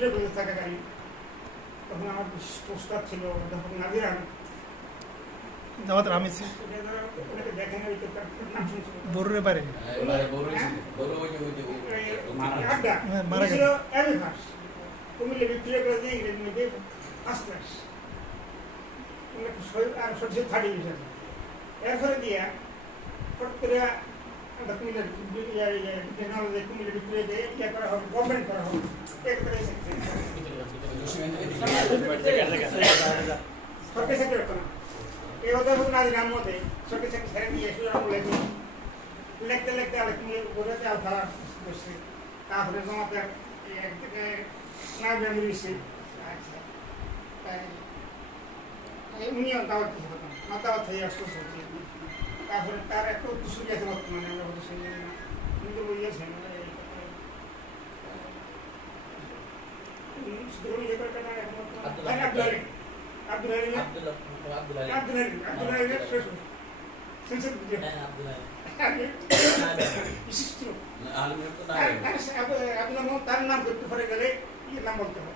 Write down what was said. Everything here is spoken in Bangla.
ভিক্টোরিয়া কলেজে থাকাকালীন তখন আমার পোস্টার ছিল অধ্যাপক নাজির আহমেদ। জামাতের আমির ওনাকে দেখেন ওই তো তার নাম শুনছিল বরুরে পারে আড্ডা মারা ছিল গেছে। এমএ পাস কুমিল্লা ভিক্টোরিয়া কলেজে ইংরেজি মধ্যে ফার্স্ট ক্লাস আর সরষে 30 ডিভিশন এরপরে দিয়া ফট করে আমরা কুমিল্লা টেকনোলজি কুমিল্লা ভিক্টোরিয়াতে ইয়ে করা হবে গভর্নমেন্ট করা হবে সরকারি চাকরি করতো না এই অধ্যাপক নাজির আহমদে সরকারি চাকরি ছেড়ে দিয়ে এসে আমরা লিখতে লিখতে আলে তুমি বোঝাতে আর খারাপ বসছে তারপরে জমাতে না বেমে দিচ্ছে উনিও দাওয়াত দিতে হতাম না দাওয়াত থেকে আশ্বাস হচ্ছে তারপরে তার একটা উদ্দেশ্য আছে বর্তমানে আমরা হয়তো শুনি না কিন্তু বইয়েছেন আব্দুল তার নাম করতে পারে গেলে নাম বলতে হবে